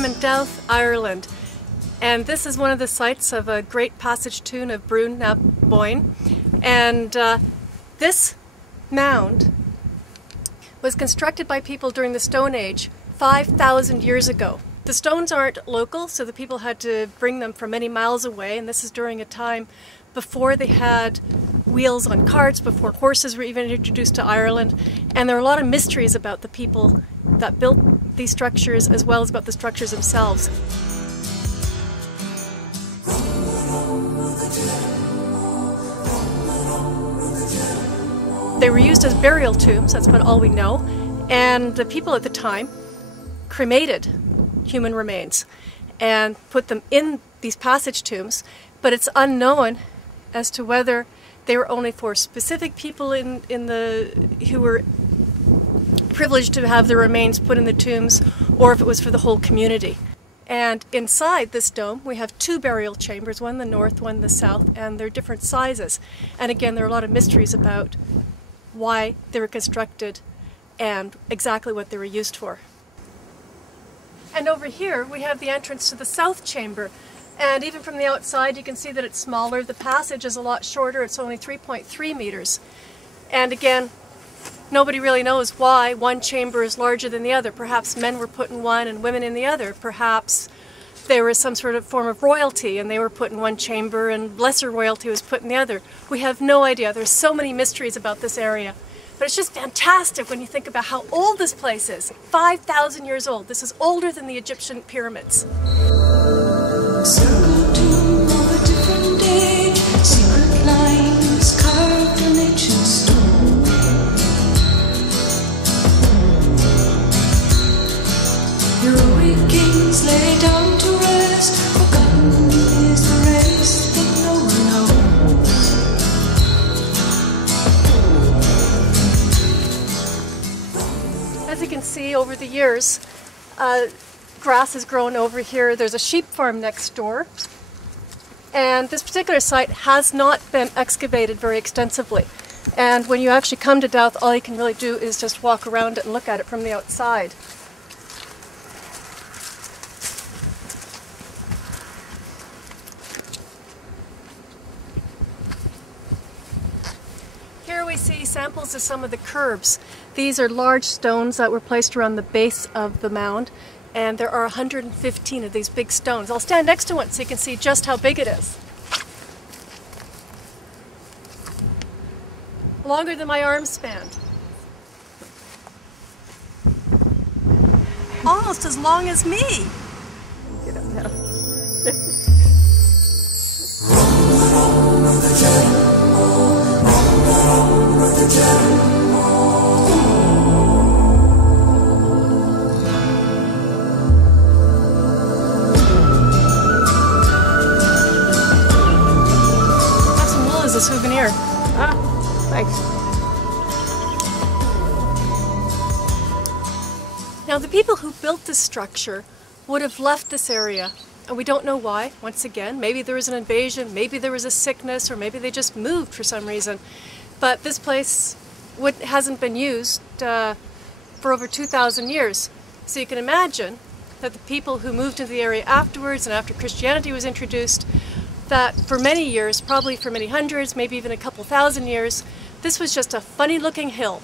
I'm in Dowth, Ireland, and this is one of the sites of a great passage tomb of Brún na Bóinne. And this mound was constructed by people during the Stone Age 5,000 years ago. The stones aren't local, so the people had to bring them from many miles away, and this is during a time before they had wheels on carts, before horses were even introduced to Ireland. And there are a lot of mysteries about the people that built these structures as well as about the structures themselves. They were used as burial tombs, that's about all we know, and the people at the time cremated human remains and put them in these passage tombs, but it's unknown as to whether they were only for specific people who were privileged to have their remains put in the tombs, or if it was for the whole community. And inside this dome we have two burial chambers, one in the north, one in the south, and they're different sizes. And again, there are a lot of mysteries about why they were constructed and exactly what they were used for. And over here we have the entrance to the south chamber. And even from the outside you can see that it's smaller. The passage is a lot shorter, it's only 3.3 meters. And again, nobody really knows why one chamber is larger than the other. Perhaps men were put in one and women in the other. Perhaps there was some sort of form of royalty and they were put in one chamber and lesser royalty was put in the other. We have no idea. There's so many mysteries about this area. But it's just fantastic when you think about how old this place is. 5,000 years old. This is older than the Egyptian pyramids. Circle tomb of a different age, secret lines carved on ancient stone. Heroic kings lay down to rest, forgotten is the race that no one knows. As you can see, over the years, grass has grown over here. There's a sheep farm next door. And this particular site has not been excavated very extensively. And when you actually come to Dowth, all you can really do is just walk around it and look at it from the outside. Here we see samples of some of the curbs. These are large stones that were placed around the base of the mound. And there are 115 of these big stones. I'll stand next to one so you can see just how big it is. Longer than my arm span. Almost as long as me. Get up now. As a souvenir. Ah, thanks. Now the people who built this structure would have left this area, and we don't know why. Once again, maybe there was an invasion, maybe there was a sickness, or maybe they just moved for some reason. But this place hasn't been used for over 2,000 years. So you can imagine that the people who moved into the area afterwards and after Christianity was introduced, that for many years, probably for many hundreds, maybe even a couple thousand years, this was just a funny looking hill.